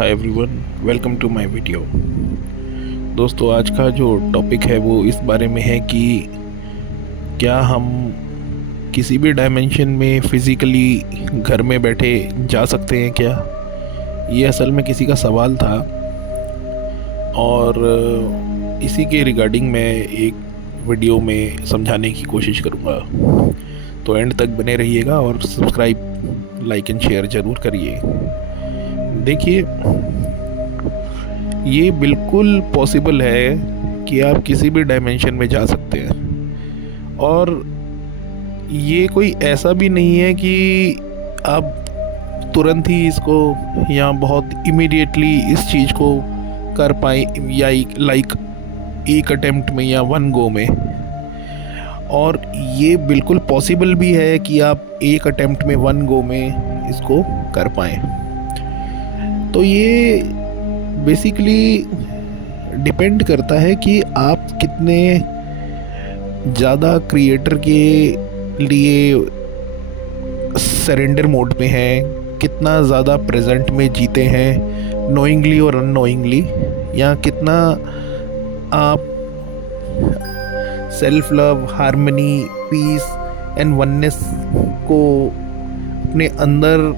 Hi everyone, welcome to my video. दोस्तों, आज का जो टॉपिक है वो इस बारे में है कि क्या हम किसी भी डायमेंशन में फिज़िकली घर में बैठे जा सकते हैं क्या। ये असल में किसी का सवाल था और इसी के रिगार्डिंग मैं एक वीडियो में समझाने की कोशिश करूँगा। तो एंड तक बने रहिएगा और सब्सक्राइब, लाइक एंड शेयर ज़रूर करिए। देखिए, ये बिल्कुल पॉसिबल है कि आप किसी भी डायमेंशन में जा सकते हैं और ये कोई ऐसा भी नहीं है कि आप तुरंत ही इसको या बहुत इमीडिएटली इस चीज़ को कर पाए या लाइक एक अटेम्प्ट में या वन गो में। और ये बिल्कुल पॉसिबल भी है कि आप एक अटेम्प्ट में वन गो में इसको कर पाएँ। तो ये बेसिकली डिपेंड करता है कि आप कितने ज़्यादा क्रिएटर के लिए सरेंडर मोड में हैं, कितना ज़्यादा प्रेजेंट में जीते हैं नोइंगली और अननोइंगली, या कितना आप self love, harmony, peace and oneness को अपने अंदर,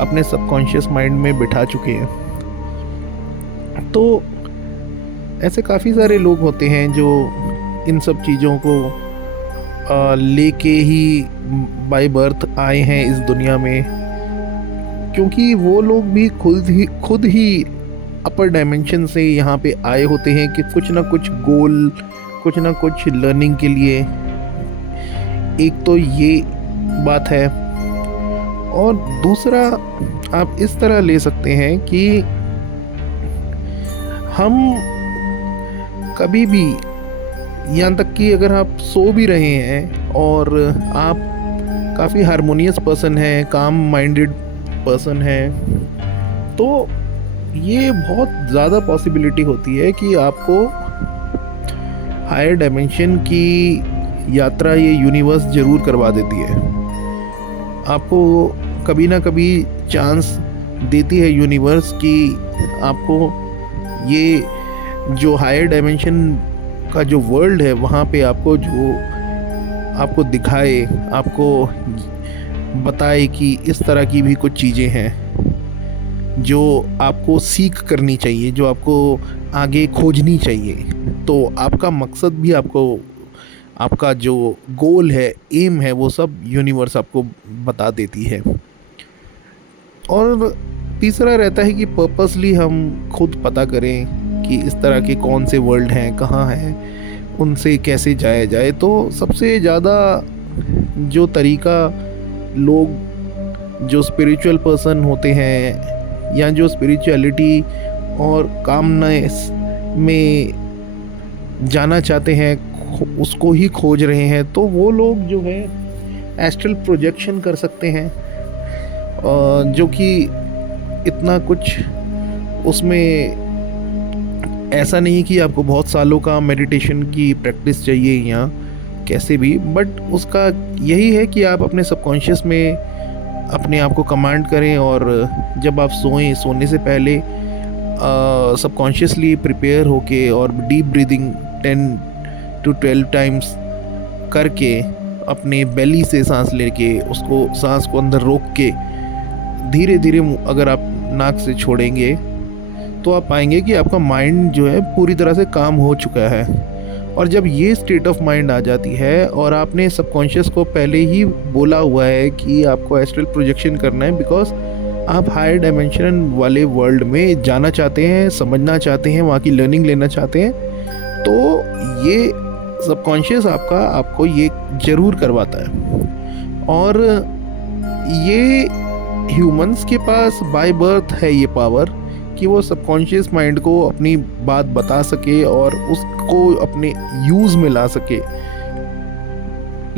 अपने सबकॉन्शियस माइंड में बिठा चुके हैं। तो ऐसे काफ़ी सारे लोग होते हैं जो इन सब चीज़ों को लेके ही बाय बर्थ आए हैं इस दुनिया में, क्योंकि वो लोग भी खुद ही अपर डायमेंशन से यहाँ पे आए होते हैं कि कुछ ना कुछ गोल, कुछ ना कुछ लर्निंग के लिए। एक तो ये बात है, और दूसरा आप इस तरह ले सकते हैं कि हम कभी भी, यहाँ तक कि अगर आप सो भी रहे हैं और आप काफ़ी हारमोनियस पर्सन हैं, काम माइंडेड पर्सन हैं, तो ये बहुत ज़्यादा पॉसिबिलिटी होती है कि आपको हायर डायमेंशन की यात्रा ये यूनिवर्स ज़रूर करवा देती है। आपको कभी ना कभी चांस देती है यूनिवर्स कि आपको ये जो हायर डायमेंशन का जो वर्ल्ड है वहाँ पे आपको आपको दिखाए, आपको बताए कि इस तरह की भी कुछ चीज़ें हैं जो आपको सीख करनी चाहिए, जो आपको आगे खोजनी चाहिए। तो आपका मकसद भी, आपका जो गोल है, एम है, वो सब यूनिवर्स आपको बता देती है। और तीसरा रहता है कि पर्पसली हम खुद पता करें कि इस तरह के कौन से वर्ल्ड हैं, कहाँ हैं, उनसे कैसे जाया जाए। तो सबसे ज़्यादा जो तरीका लोग जो स्पिरिचुअल पर्सन होते हैं या जो स्पिरिचुअलिटी और कामनेस में जाना चाहते हैं, उसको ही खोज रहे हैं, तो वो लोग जो है एस्ट्रल प्रोजेक्शन कर सकते हैं, जो कि इतना कुछ उसमें ऐसा नहीं कि आपको बहुत सालों का मेडिटेशन की प्रैक्टिस चाहिए या कैसे भी, बट उसका यही है कि आप अपने सबकॉन्शियस में अपने आप को कमांड करें, और जब आप सोने से पहले सबकॉन्शियसली प्रिपेयर होके और डीप ब्रीदिंग 10 to 12 टाइम्स करके अपने बेली से सांस लेके उसको, सांस को अंदर रोक के धीरे धीरे अगर आप नाक से छोड़ेंगे तो आप पाएंगे कि आपका माइंड जो है पूरी तरह से काम हो चुका है। और जब ये स्टेट ऑफ माइंड आ जाती है और आपने सबकॉन्शियस को पहले ही बोला हुआ है कि आपको एस्ट्रल प्रोजेक्शन करना है, बिकॉज आप हायर डायमेंशन वाले वर्ल्ड में जाना चाहते हैं, समझना चाहते हैं, वहाँ की लर्निंग लेना चाहते हैं, तो ये सबकॉन्शियस आपको ये ज़रूर करवाता है। और ये ह्यूमंस के पास बाय बर्थ है ये पावर कि वो सबकॉन्शियस माइंड को अपनी बात बता सके और उसको अपने यूज़ में ला सके।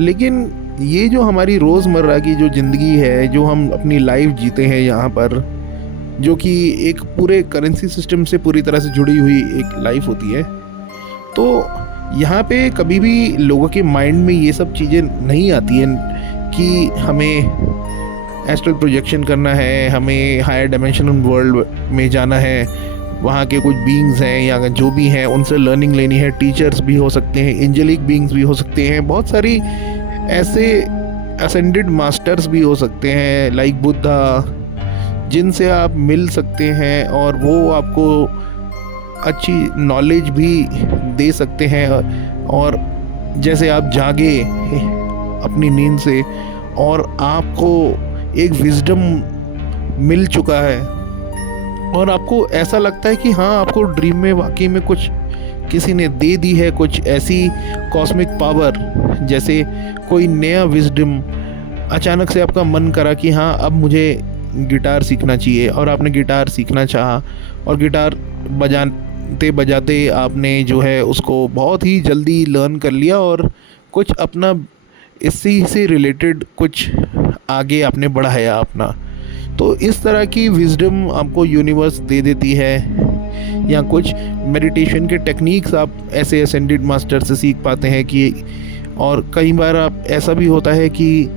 लेकिन ये जो हमारी रोज़मर्रा की जो ज़िंदगी है, जो हम अपनी लाइफ जीते हैं यहाँ पर, जो कि एक पूरे करेंसी सिस्टम से पूरी तरह से जुड़ी हुई एक लाइफ होती है, तो यहाँ पे कभी भी लोगों के माइंड में ये सब चीज़ें नहीं आती हैं कि हमें एस्ट्रल प्रोजेक्शन करना है, हमें हायर डायमेंशनल वर्ल्ड में जाना है, वहाँ के कुछ बीइंग्स हैं या जो भी हैं उनसे लर्निंग लेनी है। टीचर्स भी हो सकते हैं, एंजेलिक बीइंग्स भी हो सकते हैं, बहुत सारी ऐसे असेंडेड मास्टर्स भी हो सकते हैं लाइक बुद्धा, जिनसे आप मिल सकते हैं और वो आपको अच्छी नॉलेज भी दे सकते हैं। और जैसे आप जागे अपनी नींद से और आपको एक विजडम मिल चुका है और आपको ऐसा लगता है कि हाँ, आपको ड्रीम में वाकई में कुछ किसी ने दे दी है, कुछ ऐसी कॉस्मिक पावर, जैसे कोई नया विजडम। अचानक से आपका मन करा कि हाँ, अब मुझे गिटार सीखना चाहिए और आपने गिटार सीखना चाहा और गिटार बजाते बजाते आपने जो है उसको बहुत ही जल्दी लर्न कर लिया और कुछ अपना इसी से रिलेटेड कुछ आगे आपने बढ़ाया अपना। तो इस तरह की विजडम आपको यूनिवर्स दे देती है। या कुछ मेडिटेशन के टेक्निक्स आप ऐसे असेंडेड मास्टर से सीख पाते हैं कि, और कई बार आप ऐसा भी होता है कि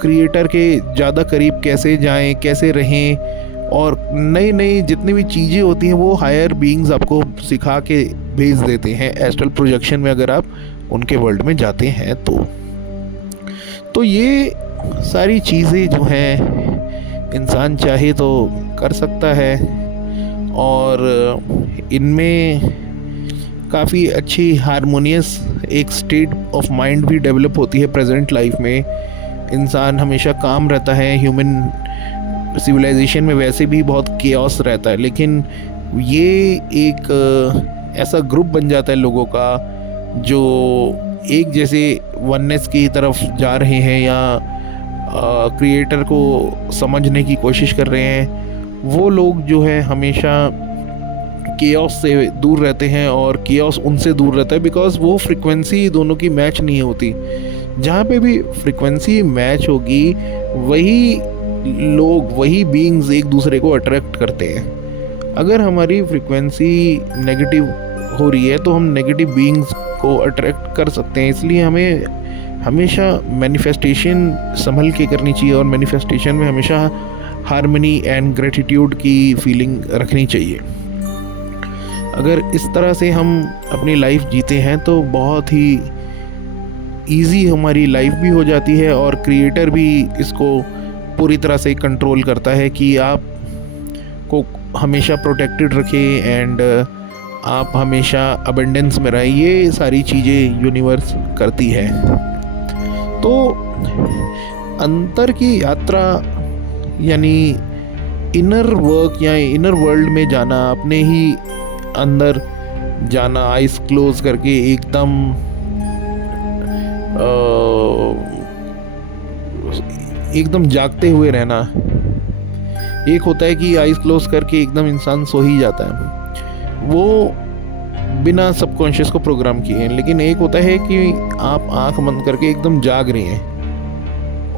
क्रिएटर के ज़्यादा करीब कैसे जाएं, कैसे रहें, और नई नई जितनी भी चीज़ें होती हैं वो हायर बीइंग्स आपको सिखा के भेज देते हैं एस्ट्रल प्रोजेक्शन में, अगर आप उनके वर्ल्ड में जाते हैं तो ये सारी चीज़ें जो हैं इंसान चाहे तो कर सकता है और इनमें काफ़ी अच्छी हारमोनियस एक स्टेट ऑफ माइंड भी डेवलप होती है। प्रेजेंट लाइफ में इंसान हमेशा काम रहता है, ह्यूमन सिविलाइजेशन में वैसे भी बहुत केओस रहता है, लेकिन ये एक ऐसा ग्रुप बन जाता है लोगों का जो एक जैसे वननेस की तरफ जा रहे हैं या क्रिएटर को समझने की कोशिश कर रहे हैं। वो लोग जो है हमेशा केओस से दूर रहते हैं और केओस उनसे दूर रहता है, बिकॉज वो फ्रिक्वेंसी दोनों की मैच नहीं होती। जहाँ पे भी फ्रिक्वेंसी मैच होगी वही लोग, वही बीइंग्स एक दूसरे को अट्रैक्ट करते हैं। अगर हमारी फ्रिक्वेंसी नेगेटिव हो रही है तो हम नेगेटिव बीइंग्स को अट्रैक्ट कर सकते हैं। इसलिए हमें हमेशा मैनिफेस्टेशन संभल के करनी चाहिए और मैनिफेस्टेशन में हमेशा हार्मनी एंड ग्रेटिट्यूड की फीलिंग रखनी चाहिए। अगर इस तरह से हम अपनी लाइफ जीते हैं तो बहुत ही इजी हमारी लाइफ भी हो जाती है और क्रिएटर भी इसको पूरी तरह से कंट्रोल करता है कि आप को हमेशा प्रोटेक्टेड रखें एंड आप हमेशा अबंडेंस में रहें। ये सारी चीज़ें यूनिवर्स करती है। तो अंतर की यात्रा यानी इनर वर्क या इनर वर्ल्ड में जाना, अपने ही अंदर जाना, आइज क्लोज करके एकदम जागते हुए रहना। एक होता है कि आइज क्लोज करके एकदम इंसान सो ही जाता है, वो बिना सबकॉन्शियस को प्रोग्राम किए, लेकिन एक होता है कि आप आंख बंद करके एकदम जाग रहे हैं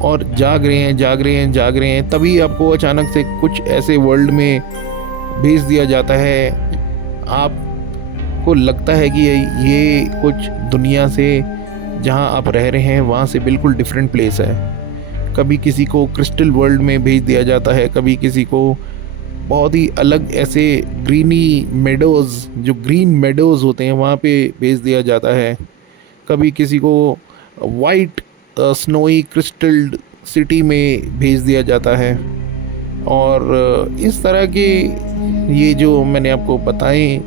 और जाग रहे हैं, तभी आपको अचानक से कुछ ऐसे वर्ल्ड में भेज दिया जाता है। आपको लगता है कि ये कुछ दुनिया से जहां आप रह रहे हैं वहां से बिल्कुल डिफरेंट प्लेस है। कभी किसी को क्रिस्टल वर्ल्ड में भेज दिया जाता है, कभी किसी को बहुत ही अलग ऐसे ग्रीनी मेडोज़, जो ग्रीन मेडोज़ होते हैं वहाँ पे भेज दिया जाता है, कभी किसी को वाइट स्नोई क्रिस्टल्ड सिटी में भेज दिया जाता है। और इस तरह के ये जो मैंने आपको बताए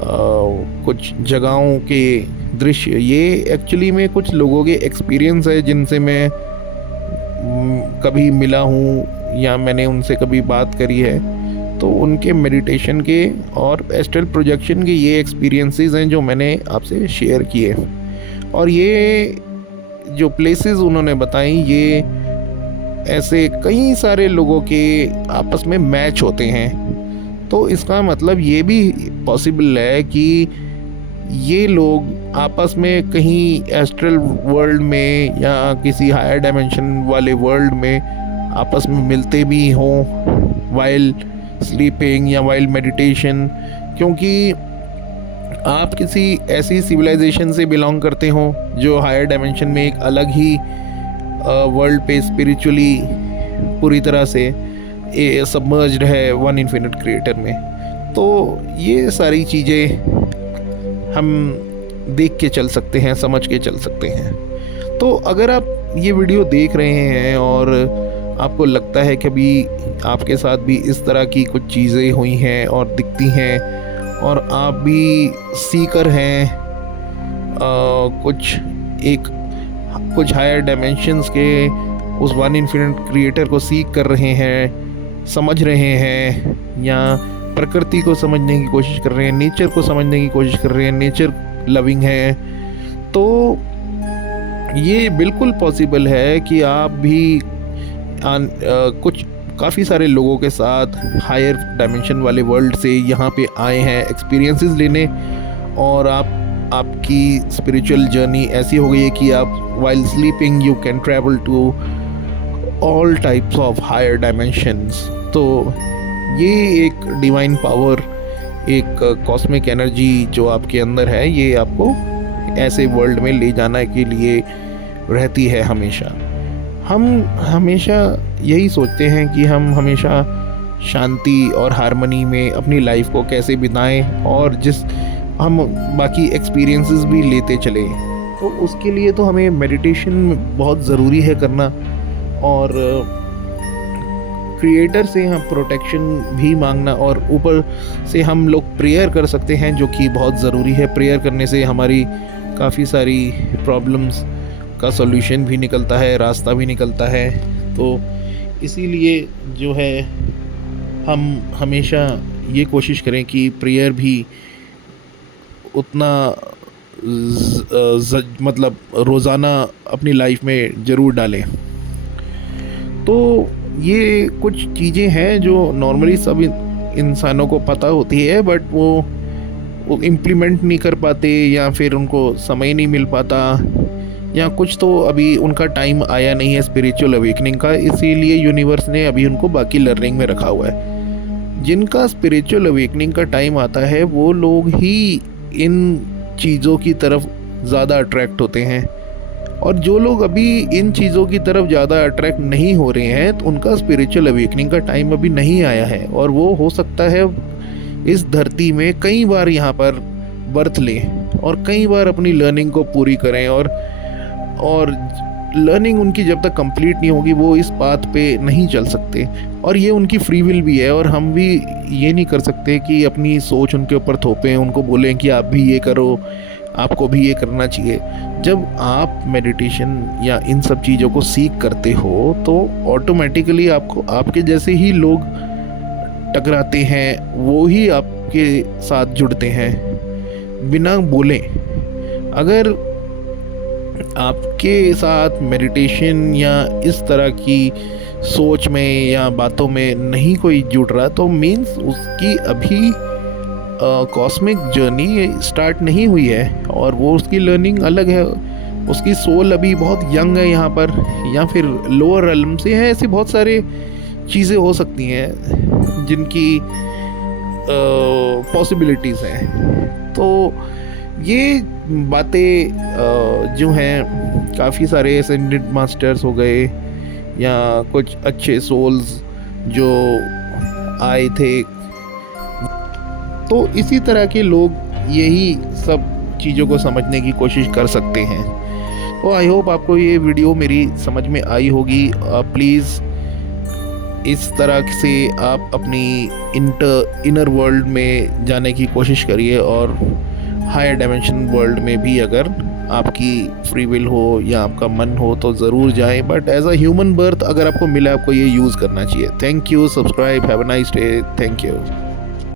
कुछ जगहों के दृश्य, ये एक्चुअली में कुछ लोगों के एक्सपीरियंस है जिनसे मैं कभी मिला हूँ या मैंने उनसे कभी बात करी है। तो उनके मेडिटेशन के और एस्ट्रल प्रोजेक्शन के ये एक्सपीरियंसेस हैं जो मैंने आपसे शेयर किए। और ये जो प्लेसेस उन्होंने बताई, ये ऐसे कई सारे लोगों के आपस में मैच होते हैं। तो इसका मतलब ये भी पॉसिबल है कि ये लोग आपस में कहीं एस्ट्रल वर्ल्ड में या किसी हायर डायमेंशन वाले वर्ल्ड में आपस में मिलते भी हों वाइल स्लीपिंग या वाइल मेडिटेशन, क्योंकि आप किसी ऐसी सिविलाइजेशन से बिलोंग करते हो जो हायर डायमेंशन में एक अलग ही वर्ल्ड पे स्पिरिचुअली पूरी तरह से सबमर्ज्ड है वन इन्फिनिट क्रिएटर में। तो ये सारी चीज़ें हम देख के चल सकते हैं, समझ के चल सकते हैं। तो अगर आप ये वीडियो देख रहे हैं और आपको लगता है कि अभी आपके साथ भी इस तरह की कुछ चीज़ें हुई हैं और दिखती हैं और आप भी सीकर हैं कुछ हायर डायमेंशंस के उस वन इन्फिनिट क्रिएटर को सीख कर रहे हैं, समझ रहे हैं, या प्रकृति को समझने की कोशिश कर रहे हैं, नेचर को समझने की कोशिश कर रहे हैं, नेचर लविंग है, तो ये बिल्कुल पॉसिबल है कि आप भी कुछ काफ़ी सारे लोगों के साथ हायर डायमेंशन वाले वर्ल्ड से यहाँ पे आए हैं एक्सपीरियंसेस लेने, और आपकी स्पिरिचुअल जर्नी ऐसी हो गई है कि आप while sleeping you can travel to all types of higher dimensions. तो ये एक डिवाइन पावर, एक कॉस्मिक एनर्जी जो आपके अंदर है, ये आपको ऐसे वर्ल्ड में ले जाने के लिए रहती है हमेशा। हम हमेशा यही सोचते हैं कि हम हमेशा शांति और हार्मनी में अपनी लाइफ को कैसे बिताएं, और हम बाकी एक्सपीरियंसेस भी लेते चलें। तो उसके लिए तो हमें मेडिटेशन बहुत ज़रूरी है करना, और क्रिएटर से हम प्रोटेक्शन भी मांगना, और ऊपर से हम लोग प्रेयर कर सकते हैं, जो कि बहुत ज़रूरी है। प्रेयर करने से हमारी काफ़ी सारी प्रॉब्लम्स का सॉल्यूशन भी निकलता है, रास्ता भी निकलता है। तो इसीलिए जो है हम हमेशा ये कोशिश करें कि प्रेयर भी उतना मतलब रोज़ाना अपनी लाइफ में ज़रूर डालें। तो ये कुछ चीज़ें हैं जो नॉर्मली सब इंसानों को पता होती है, बट वो इम्प्लीमेंट नहीं कर पाते, या फिर उनको समय नहीं मिल पाता, या कुछ तो अभी उनका टाइम आया नहीं है स्पिरिचुअल अवेकनिंग का, इसीलिए यूनिवर्स ने अभी उनको बाकी लर्निंग में रखा हुआ है। जिनका स्पिरिचुअल अवेकनिंग का टाइम आता है वो लोग ही इन चीज़ों की तरफ ज़्यादा अट्रैक्ट होते हैं, और जो लोग अभी इन चीज़ों की तरफ ज़्यादा अट्रैक्ट नहीं हो रहे हैं तो उनका स्पिरिचुअल अवेकनिंग का टाइम अभी नहीं आया है, और वो हो सकता है इस धरती में कई बार यहाँ पर बर्थ लें और कई बार अपनी लर्निंग को पूरी करें, और लर्निंग उनकी जब तक कंप्लीट नहीं होगी वो इस पाथ पे नहीं चल सकते। और ये उनकी फ्री विल भी है, और हम भी ये नहीं कर सकते कि अपनी सोच उनके ऊपर थोपें, उनको बोलें कि आप भी ये करो, आपको भी ये करना चाहिए। जब आप मेडिटेशन या इन सब चीज़ों को सीख करते हो तो ऑटोमेटिकली आपको आपके जैसे ही लोग टकराते हैं, वो ही आपके साथ जुड़ते हैं बिना बोले। अगर आपके साथ मेडिटेशन या इस तरह की सोच में या बातों में नहीं कोई जुड़ रहा, तो मीन्स उसकी अभी कॉस्मिक जर्नी स्टार्ट नहीं हुई है, और वो उसकी लर्निंग अलग है। उसकी सोल अभी बहुत यंग है यहाँ पर, या फिर लोअर रेलम से है। ऐसी बहुत सारे चीज़ें हो सकती हैं जिनकी पॉसिबिलिटीज़ हैं। तो ये बातें जो हैं, काफ़ी सारे एसेंडेड मास्टर्स हो गए या कुछ अच्छे सोल्स जो आए थे, तो इसी तरह के लोग यही सब चीज़ों को समझने की कोशिश कर सकते हैं। तो आई होप आपको ये वीडियो मेरी समझ में आई होगी। प्लीज़ इस तरह से आप अपनी इनर वर्ल्ड में जाने की कोशिश करिए, और हायर डायमेंशन वर्ल्ड में भी अगर आपकी फ्री विल हो या आपका मन हो तो ज़रूर जाएं। But as a human birth अगर आपको मिला, आपको ये यूज़ करना चाहिए। Thank you, subscribe, have a nice day, thank you.